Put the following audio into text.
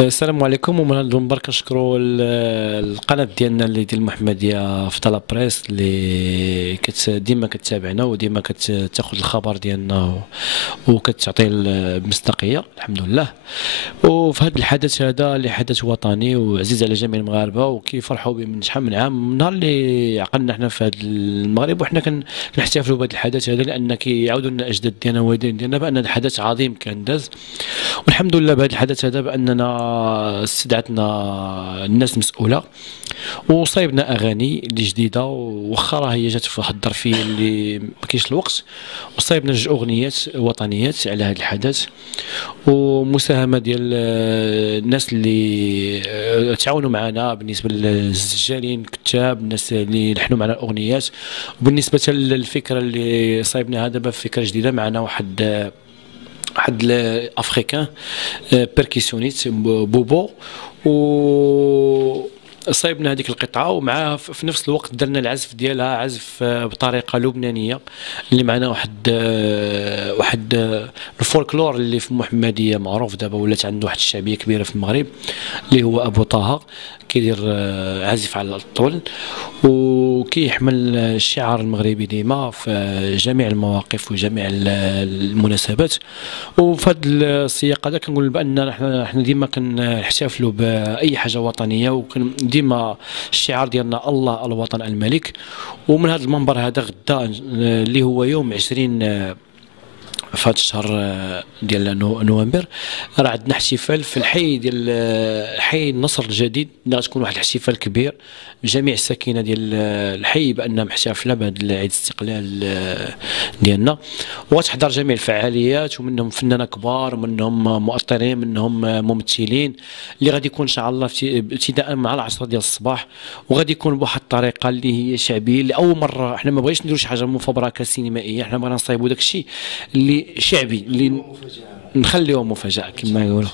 السلام عليكم. ومن هذا المنبر كنشكروا القناه ديالنا اللي ديال المحمديه في طلب بريس اللي ديما كتابعنا وديما كتاخذ الخبر ديالنا وكتعطيه المصداقيه الحمد لله. وفي هذا الحدث هذا اللي حدث وطني وعزيز على جميع المغاربه وكيفرحوا به من شحال من عام، من نهار اللي عقلنا حنا في هذا المغرب وحنا كنحتفلوا بهذا الحدث هذا، لان كيعاودوا لنا الاجداد ديالنا والوالدين ديالنا بان هذا حدث عظيم كان داز. والحمد لله بهذا الحدث هذا باننا استدعتنا الناس المسؤوله وصايبنا اغاني اللي جديده، واخا راه هي جات في واحد الظرفيه اللي ما كاينش الوقت، وصايبنا جوج اغنيات وطنيات على هذا الحدث، ومساهمه ديال الناس اللي تعاونوا معنا بالنسبه للزجالين الكتاب، الناس اللي لحنوا معنا الاغنيات. وبالنسبه للفكره اللي صايبناها دابا فكره جديده، معنا واحد الافريكان بيركيسيونيست بوبو، و صايبنا هذيك القطعه ومعها في نفس الوقت درنا العزف ديالها، عزف بطريقه لبنانيه اللي معنا واحد الفولكلور اللي في المحمديه معروف دابا، ولات عنده واحد الشعبيه كبيره في المغرب اللي هو ابو طه، كيدير عازف على الطبل وكيحمل الشعار المغربي ديما في جميع المواقف وجميع المناسبات. وفي هذا السياق هذا كنقول بان حنا ديما كنحتفلوا باي حاجه وطنيه، وكن ديما الشعار ديالنا الله الوطن الملك. ومن هذا المنبر هذا غدا اللي هو يوم 20 في هذا الشهر ديال نوفمبر راه عندنا احتفال في الحي ديال حي النصر الجديد، اللي غتكون واحد الاحتفال كبير جميع الساكنه ديال الحي بانها محتفله بهذا عيد الاستقلال ديالنا، وغتحضر جميع الفعاليات ومنهم فنانه كبار ومنهم مؤطرين منهم ممثلين، اللي غادي يكون ان شاء الله ابتداء مع 10 ديال الصباح، وغادي يكون بواحد الطريقه اللي هي شعبيه لاول مره. حنا ما بغيناش نديرو شي حاجه مفبركه سينمائيه، حنا بغينا نصايبوا داك الشيء اللي شعبي اللي نخليوه مفاجاه كما يقولوا.